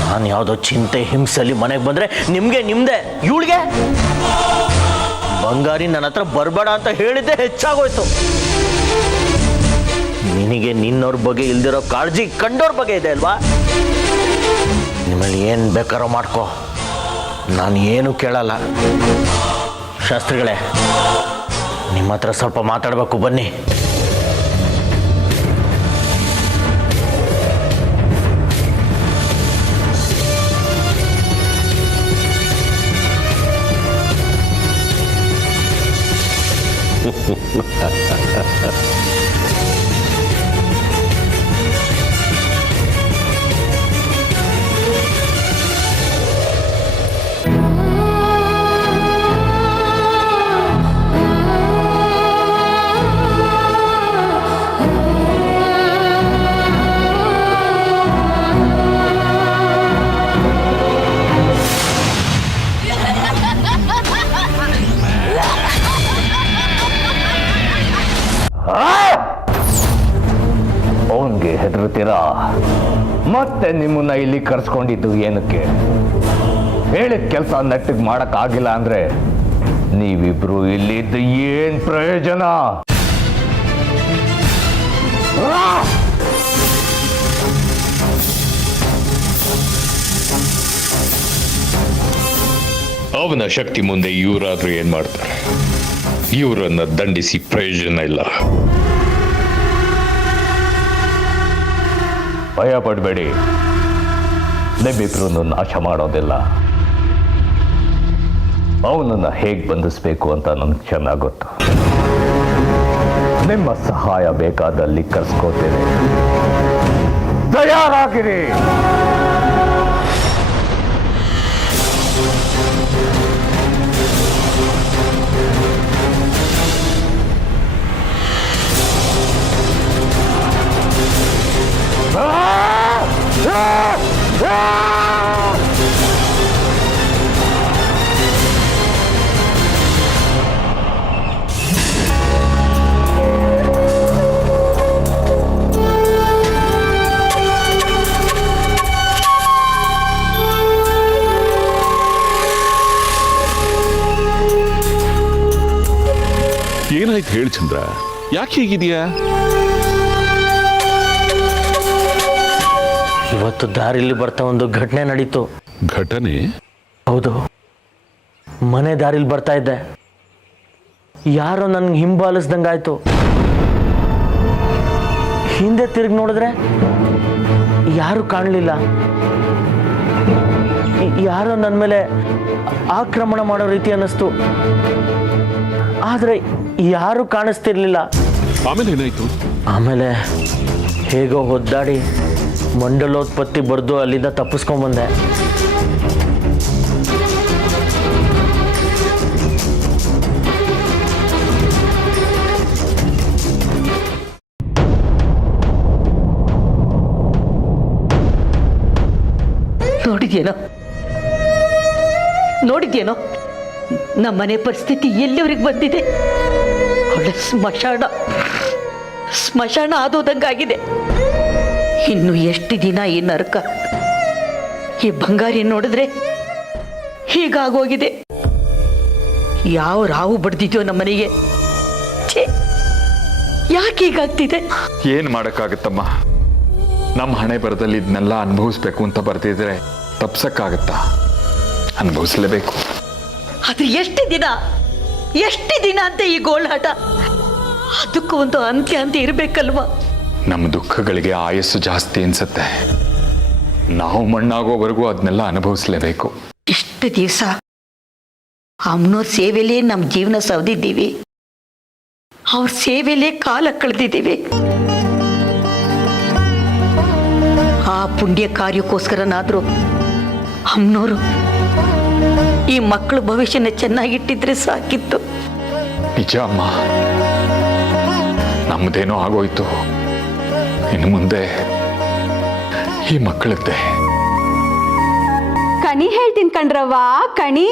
ನಾನು ಯಾವುದೋ ಚಿಂತೆ ಹಿಂಸೆಯಲ್ಲಿ ಮನೆಗೆ ಬಂದ್ರೆ ನಿಮ್ದೆ ಇವಳಿಗೆ ಬಂಗಾರಿ ನನ್ನ ಹತ್ರ ಬರಬೇಡ ಅಂತ ಹೇಳಿದ್ದೆ ಹೆಚ್ಚಾಗೋಯ್ತು. ನಿನಗೆ ನಿನ್ನವ್ರ ಬಗ್ಗೆ ಇಲ್ದಿರೋ ಕಾಳಜಿ ಕಂಡೋರ್ ಬಗ್ಗೆ ಇದೆ ಅಲ್ವಾ? ನಿಮ್ಮಲ್ಲಿ ಏನು ಬೇಕಾರೋ ಮಾಡ್ಕೋ, ನಾನು ಏನು ಕೇಳಲ್ಲ. ಶಾಸ್ತ್ರಿಗಳೇ, ನಿಮ್ಮ ಹತ್ರ ಸ್ವಲ್ಪ ಮಾತಾಡಬೇಕು, ಬನ್ನಿ. ಅವನ್ಗೆ ಹೆದರ್ತೀರಾ? ಮತ್ತೆ ನಿಮ್ಮನ್ನ ಇಲ್ಲಿ ಕರ್ಸ್ಕೊಂಡಿದ್ದು ಏನಕ್ಕೆ? ಹೇಳಿದ ಕೆಲಸ ನೆಟ್ಟಿಗೆ ಮಾಡಕ್ಕಾಗಿಲ್ಲ ಅಂದ್ರೆ ನೀವಿಬ್ರು ಇಲ್ಲಿದ್ದು ಏನ್ ಪ್ರಯೋಜನ? ಅವನ ಶಕ್ತಿ ಮುಂದೆ ಇವರಾದ್ರೂ ಏನ್ ಮಾಡ್ತಾರೆ? ಇವರನ್ನ ದಂಡಿಸಿ ಪ್ರಯೋಜನ ಇಲ್ಲ. ಭಯ ಪಡಬೇಡಿ, ನಿಮ್ಮಿಬ್ರು ನಾಶ ಮಾಡೋದಿಲ್ಲ. ಅವನನ್ನ ಹೇಗೆ ಬಂಧಿಸ್ಬೇಕು ಅಂತ ನನಗೆ ಚೆನ್ನಾಗಿ ಗೊತ್ತು. ನಿಮ್ಮ ಸಹಾಯ ಬೇಕಾದಲ್ಲಿ ಕರ್ಸ್ಕೋತೇನೆ, ತಯಾರಾಗಿರಿ. ಏನಾಯ್ತು ಹೇಳಿ ಚಂದ್ರ, ಯಾಕೆ ಹೀಗಿದೆಯಾ? ಇವತ್ತು ದಾರಿಲಿ ಬರ್ತಾ ಒಂದು ಘಟನೆ ನಡೀತು. ಘಟನೆ? ಹೌದು, ಮನೆ ದಾರಿಲಿ ಬರ್ತಾ ಇದ್ದೆ, ಯಾರೋ ನನ್ಗೆ ಹಿಂಬಾಲಿಸ್ದಂಗಾಯ್ತು. ಹಿಂದೆ ತಿರುಗಿ ನೋಡಿದ್ರೆ ಯಾರು ಕಾಣಲಿಲ್ಲ. ಯಾರೋ ನನ್ನ ಮೇಲೆ ಆಕ್ರಮಣ ಮಾಡೋ ರೀತಿ ಅನ್ನಿಸ್ತು, ಆದ್ರೆ ಯಾರು ಕಾಣಿಸ್ತಿರ್ಲಿಲ್ಲ. ಆಮೇಲೆ ಏನಾಯ್ತು? ಆಮೇಲೆ ಹೇಗೋ ಒದ್ದಾಡಿ ಮಂಡಲೋತ್ಪತ್ತಿ ಬರೆದು ಅಲ್ಲಿಂದ ತಪ್ಪಿಸ್ಕೊಂಡ್ಬಂದೆ. ನೋಡಿದ್ಯೇನೋ ನಮ್ಮನೆ ಪರಿಸ್ಥಿತಿ ಎಲ್ಲಿವರೆಗೆ ಬಂದಿದೆ? ಒಳ್ಳೆ ಸ್ಮಶಾನ ಆದೋದಂಗಾಗಿದೆ. ಇನ್ನು ಎಷ್ಟು ದಿನ ಈ ನರಕ? ಈ ಬಂಗಾರಿ ನೋಡಿದ್ರೆ ಹೀಗಾಗೋಗಿದೆ. ಯಾವ ರಾವು ಬಡ್ದಿದ್ಯೋ ನಮ್ಮನೆಗೆ. ಯಾಕೆ ಹೀಗಾಗ್ತಿದೆ? ಏನ್ ಮಾಡಕ್ಕಾಗತ್ತಮ್ಮ? ನಮ್ಮ ಹಣೆ ಬರದಲ್ಲಿ ಇದನ್ನೆಲ್ಲ ಅನುಭವಿಸ್ಬೇಕು ಅಂತ ಬರ್ತಿದ್ರೆ ತಪ್ಸಕ್ಕಾಗತ್ತಾ? ಅನುಭವಿಸ್ಲೇಬೇಕು. ಆದ್ರೆ ಎಷ್ಟು ದಿನ ಅಂತ ಈ ಗೋಳಾಟ? ಅದಕ್ಕೂ ಒಂದು ಅಂತ್ಯ ಅಂತ ಇರ್ಬೇಕಲ್ವಾ? ನಮ್ಮ ದುಃಖಗಳಿಗೆ ಆಯಸ್ಸು ಜಾಸ್ತಿ ಅನ್ಸತ್ತೆ. ನಾವು ಮಣ್ಣಾಗೋವರೆಗೂ ಅದನ್ನೆಲ್ಲ ಅನುಭವಿಸ್ಲೇಬೇಕು. ಇಷ್ಟು ದಿವಸ ಅಮ್ಮನವ್ರ ಸೇವೆಲೇ ನಮ್ಮ ಜೀವನ ಸವದಿದ್ದೀವಿ, ಅವ್ರ ಸೇವೆಲೇ ಕಾಲ ಕಳೆದಿದ್ದೀವಿ. ಆ ಪುಣ್ಯ ಕಾರ್ಯಕ್ಕೋಸ್ಕರನಾದ್ರೂ ಅಮ್ಮನವರು ಈ ಮಕ್ಕಳು ಭವಿಷ್ಯನ ಚೆನ್ನಾಗಿಟ್ಟಿದ್ರೆ ಸಾಕಿತ್ತು. ನಿಜ ಅಮ್ಮ, ನಮ್ಮದೇನೋ ಆಗೋಯ್ತು. ಇನ್ನು ಮುಂದೆ ಈ ಮಕ್ಕಳದ್ದೇ. ಕಣಿ ಹೇಳ್ತೀನಿ ಕಣ್ರವ್ವ, ಕಣಿ.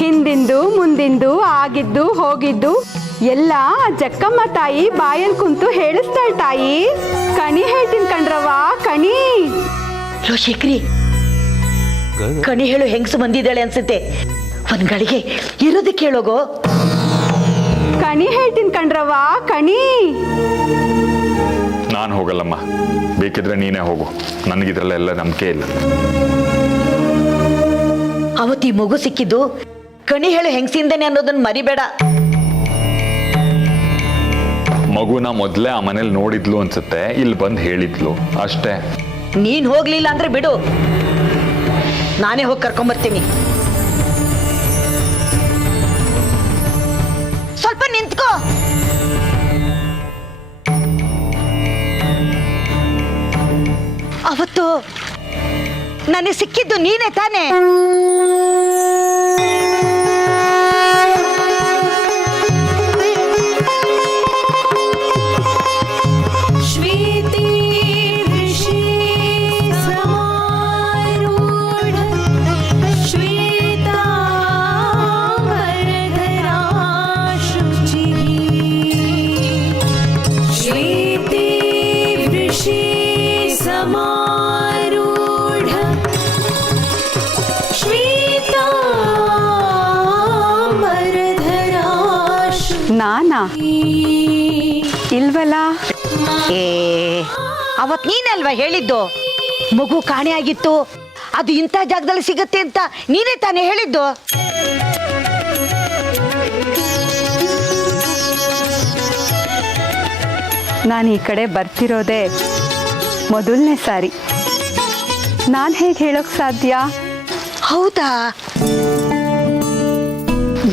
ಹಿಂದಿಂದು ಮುಂದಿಂದು ಆಗಿದ್ದು ಹೋಗಿದ್ದು ಎಲ್ಲ ಜಕ್ಕಮ್ಮ ತಾಯಿ ಬಾಯಲ್ಲಿ ಕುಂತು ಹೇಳಿಸ್ತಾಳ ತಾಯಿ. ಕಣಿ ಹೇಳ್ತೀನಿ ಕಣ್ರವ್ವ, ಕಣಿ. ಲೋ ಶೇಖರಿ, ಕಣಿ ಹೇಳು ಹೆಂಗಸು ಬಂದಿದ್ದಾಳೆ ಅನ್ಸುತ್ತೆ. ಒಂದ್ ಗಳಿಗೆ ಇರೋದಕ್ಕೆ ಹೇಳೋಗೋ. ಕಣಿ ಹೇಳ್ತೀನಿ ಕಣ್ರವ್ವ, ಕಣಿ. ನಾನು ಹೋಗಲ್ಲಮ್ಮ, ಬೇಕಿದ್ರೆ ನೀನೇ ಹೋಗು. ನನಗಿದ್ರಲ್ಲೆಲ್ಲ ನಂಬಿಕೆ ಇಲ್ಲ. ಅವತ್ತು ಈ ಮಗು ಸಿಕ್ಕಿದ್ದು ಕಣಿ ಹೇಳು ಹೆಂಗಸಿಂದನೇ ಅನ್ನೋದನ್ನ ಮರಿಬೇಡ. ಮಗುನ ಮೊದಲೇ ಆ ಮನೇಲಿ ನೋಡಿದ್ಲು ಅನ್ಸುತ್ತೆ, ಇಲ್ಲಿ ಬಂದು ಹೇಳಿದ್ಲು ಅಷ್ಟೇ. ನೀನ್ ಹೋಗ್ಲಿಲ್ಲ ಅಂದ್ರೆ ಬಿಡು, ನಾನೇ ಹೋಗಿ ಕರ್ಕೊಂಬರ್ತೀನಿ. ಸ್ವಲ್ಪ ನಿಂತ್ಕೋ. ಅವತ್ತು ನನಗೆ ಸಿಕ್ಕಿದ್ದು ನೀನೇ ತಾನೇ? ನಾನಾ? ಇಲ್ವಲ್ಲ. ಅವತ್ ನೀನಲ್ವಾ ಹೇಳಿದ್ದು ಮಗು ಕಾಣೆ ಆಗಿತ್ತು, ಅದು ಇಂಥ ಜಾಗದಲ್ಲಿ ಸಿಗತ್ತೆ ಅಂತ ನೀನೇ ತಾನೇ ಹೇಳಿದ್ದು? ನಾನು ಈ ಕಡೆ ಬರ್ತಿರೋದೆ ಮೊದಲನೇ ಸಾರಿ. ನಾನು ಹೇಗೆ ಹೇಳೋಕ್ ಸಾಧ್ಯ? ಹೌದಾ?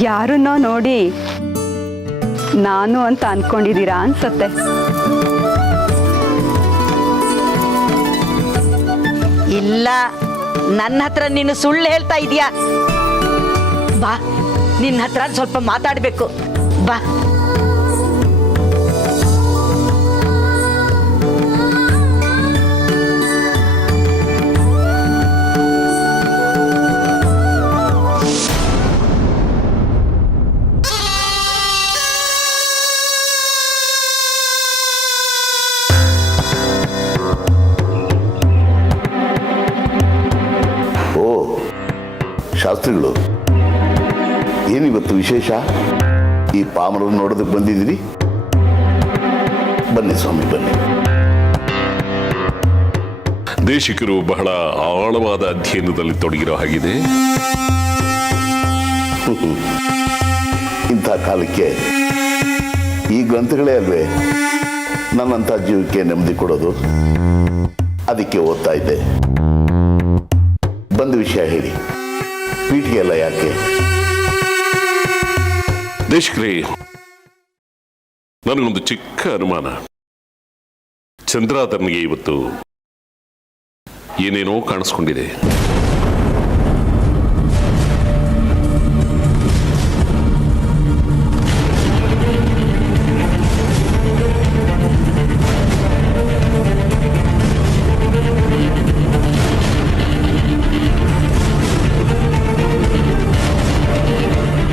ಯಾರನ್ನೋ ನೋಡಿ ನಾನು ಅಂತ ಅನ್ಕೊಂಡಿದ್ದೀರಾ ಅನ್ಸತ್ತೆ. ಇಲ್ಲ, ನನ್ನ ಹತ್ರ ನೀನು ಸುಳ್ಳು ಹೇಳ್ತಾ ಇದೀಯಾ. ಬಾ, ನಿನ್ನ ಹತ್ರ ಸ್ವಲ್ಪ ಮಾತಾಡ್ಬೇಕು. ಬಾ. ಶಾಸ್ತ್ರಿಗಳು, ಏನಿವತ್ತು ವಿಶೇಷ? ಈ ಪಾಮರನ್ನು ನೋಡೋದಕ್ಕೆ ಬಂದಿದ್ದೀರಿ? ಬನ್ನಿ ಸ್ವಾಮಿ, ಬನ್ನಿ. ದೇಶಿಕರು ಬಹಳ ಆಳವಾದ ಅಧ್ಯಯನದಲ್ಲಿ ತೊಡಗಿರೋ ಹಾಗಿದೆ. ಇಂಥ ಕಾಲಕ್ಕೆ ಈ ಗ್ರಂಥಗಳೇ ಅಲ್ವೇ ನನ್ನಂಥ ಜೀವಕ್ಕೆ ನೆಮ್ಮದಿ ಕೊಡೋದು. ಅದಕ್ಕೆ ಓದ್ತಾ ಇದ್ದೆ. ಬಂದ ವಿಷಯ ಹೇಳಿ, ಪೀಠಿಗೆ ಎಲ್ಲ ಯಾಕೆ? ದೇಶಿಕರೇ, ನನಗೊಂದು ಚಿಕ್ಕ ಅನುಮಾನ. ಚಂದ್ರಾಧರ್ನಿಗೆ ಇವತ್ತು ಏನೇನೋ ಕಾಣಿಸ್ಕೊಂಡಿದೆ.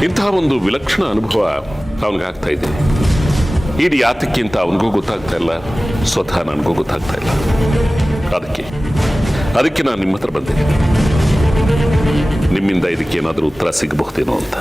ಇಂತಹ ಒಂದು ವಿಲಕ್ಷಣ ಅನುಭವ ಅವನಿಗಾಗ್ತಾ ಇದೆ. ಇದು ಯಾತಕ್ಕಿಂತ ಅವನಿಗೂ ಗೊತ್ತಾಗ್ತಾ ಇಲ್ಲ, ಸ್ವತಃ ನನಗೂ ಗೊತ್ತಾಗ್ತಾ ಇಲ್ಲ. ಅದಕ್ಕೆ ನಾನು ನಿಮ್ಮ ಹತ್ರ ಬಂದೆ. ನಿಮ್ಮಿಂದ ಇದಕ್ಕೇನಾದರೂ ಉತ್ತರ ಸಿಗಬಹುದೇನೋ ಅಂತ.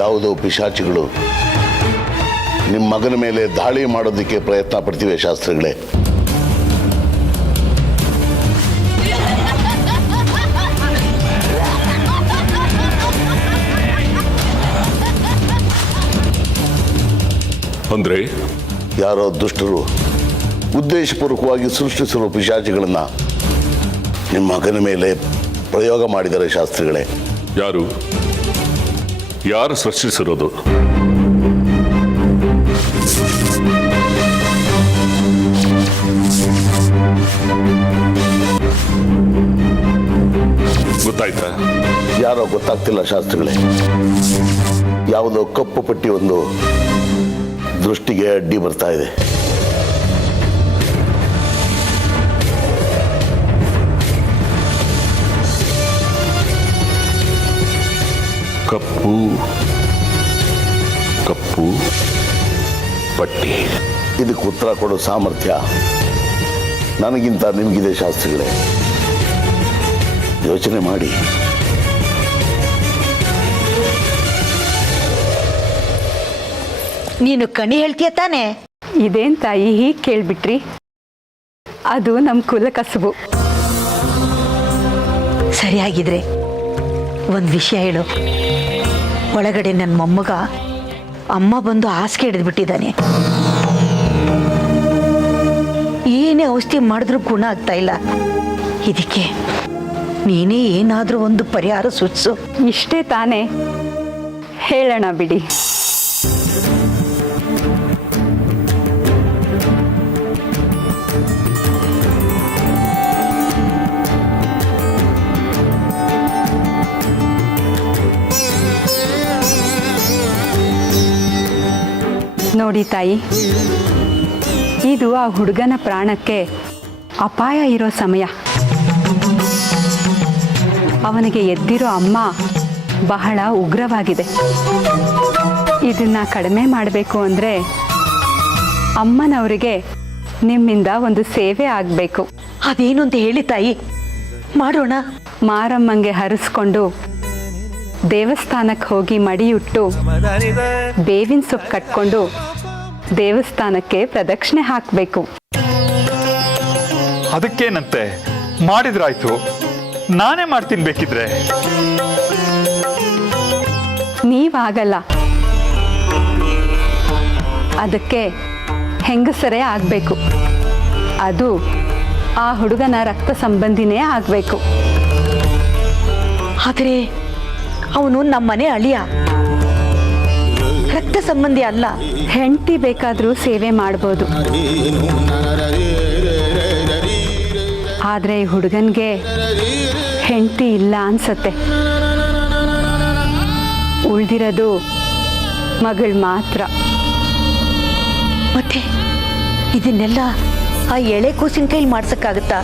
ಯಾವುದೋ ಪಿಶಾಚಿಗಳು ನಿಮ್ಮ ಮಗನ ಮೇಲೆ ದಾಳಿ ಮಾಡೋದಕ್ಕೆ ಪ್ರಯತ್ನ ಪಡ್ತಿವೆ ಶಾಸ್ತ್ರಿಗಳೇ. ಅಂದ್ರೆ ಯಾರೋ ದುಷ್ಟರು ಉದ್ದೇಶಪೂರ್ವಕವಾಗಿ ಸೃಷ್ಟಿಸಿರುವ ಪಿಶಾಚಿಗಳನ್ನ ನಿಮ್ಮ ಮಗನ ಮೇಲೆ ಪ್ರಯೋಗ ಮಾಡಿದ್ದಾರೆ ಶಾಸ್ತ್ರಿಗಳೇ. ಯಾರು ಸೃಷ್ಟಿಸಿರೋದು? ಗೊತ್ತಾಯ್ತಾ? ಯಾರೋ ಗೊತ್ತಾಗ್ತಿಲ್ಲ ಶಾಸ್ತ್ರಿಗಳೇ. ಯಾವುದೋ ಕಪ್ಪು ಪಟ್ಟಿ ಒಂದು ದೃಷ್ಟಿಗೆ ಅಡ್ಡಿ ಬರ್ತಾ ಇದೆ. ಕಪ್ಪು ಕಪ್ಪು ಪಟ್ಟಿ. ಇದಕ್ಕೆ ಉತ್ತರ ಕೊಡೋ ಸಾಮರ್ಥ್ಯ ನನಗಿಂತ ನಿಮಗಿದೆ ಶಾಸ್ತ್ರಿಗಳೇ. ಯೋಚನೆ ಮಾಡಿ. ನೀನು ಕಣಿ ಹೇಳ್ತೀಯ ತಾನೆ? ಇದೇನ್ ತಾಯಿ ಹೀಗೆ ಕೇಳ್ಬಿಟ್ರಿ? ಅದು ನಮ್ಮ ಕುಲ ಕಸುಬು. ಸರಿಯಾಗಿದ್ರೆ ಒಂದು ವಿಷಯ ಹೇಳು. ಒಳಗಡೆ ನನ್ನ ಮೊಮ್ಮಗ ಅಮ್ಮ ಬಂದು ಹಾಸಿಗೆ ಹಿಡಿದ್ಬಿಟ್ಟಿದ್ದಾನೆ. ಏನೇ ಔಷಧಿ ಮಾಡಿದ್ರೂ ಗುಣ ಆಗ್ತಾ ಇಲ್ಲ. ಇದಕ್ಕೆ ನೀನೇ ಏನಾದರೂ ಒಂದು ಪರಿಹಾರ ಸೂಚಿಸು. ಇಷ್ಟೇ ತಾನೇ, ಹೇಳೋಣ ಬಿಡಿ. ನೋಡಿ ತಾಯಿ, ಇದು ಆ ಹುಡುಗನ ಪ್ರಾಣಕ್ಕೆ ಅಪಾಯ ಇರೋ ಸಮಯ. ಅವನಿಗೆ ಎದ್ದಿರೋ ಅಮ್ಮ ಬಹಳ ಉಗ್ರವಾಗಿದೆ. ಇದನ್ನ ಕಡಿಮೆ ಮಾಡಬೇಕು ಅಂದರೆ ಅಮ್ಮನವರಿಗೆ ನಿಮ್ಮಿಂದ ಒಂದು ಸೇವೆ ಆಗಬೇಕು. ಅದೇನು ಅಂತ ಹೇಳಿ ತಾಯಿ, ಮಾಡೋಣ. ಮಾರಮ್ಮಂಗೆ ಹರಿಸ್ಕೊಂಡು ದೇವಸ್ಥಾನಕ್ಕೆ ಹೋಗಿ ಮಡಿಯುಟ್ಟು ಬೇವಿನ ಸೊಪ್ಪು ಕಟ್ಕೊಂಡು ದೇವಸ್ಥಾನಕ್ಕೆ ಪ್ರದಕ್ಷಿಣೆ ಹಾಕಬೇಕು. ಅದಕ್ಕೇನಂತೆ, ಮಾಡಿದ್ರಾಯ್ತು. ನಾನೇ ಮಾಡ್ತೀನಿ ಬೇಕಿದ್ರೆ. ನೀವಾಗಲ್ಲ, ಅದಕ್ಕೆ ಹೆಂಗಸರೇ ಆಗಬೇಕು. ಅದು ಆ ಹುಡುಗನ ರಕ್ತ ಸಂಬಂಧಿನೇ ಆಗಬೇಕು. ಆದರೆ ಅವನು ನಮ್ಮನೆ ಅಳಿಯ, ರಕ್ತ ಸಂಬಂಧಿ ಅಲ್ಲ. ಹೆಂಡತಿ ಬೇಕಾದರೂ ಸೇವೆ ಮಾಡ್ಬೋದು, ಆದರೆ ಈ ಹುಡುಗನಿಗೆ ಹೆಂಡತಿ ಇಲ್ಲ ಅನ್ಸತ್ತೆ. ಉಳಿದಿರೋದು ಮಗಳು ಮಾತ್ರ. ಮತ್ತೆ ಇದನ್ನೆಲ್ಲ ಆ ಎಳೆ ಕೂಸಿನ ಕೈಲಿ ಮಾಡ್ಸಕ್ಕಾಗತ್ತಾ?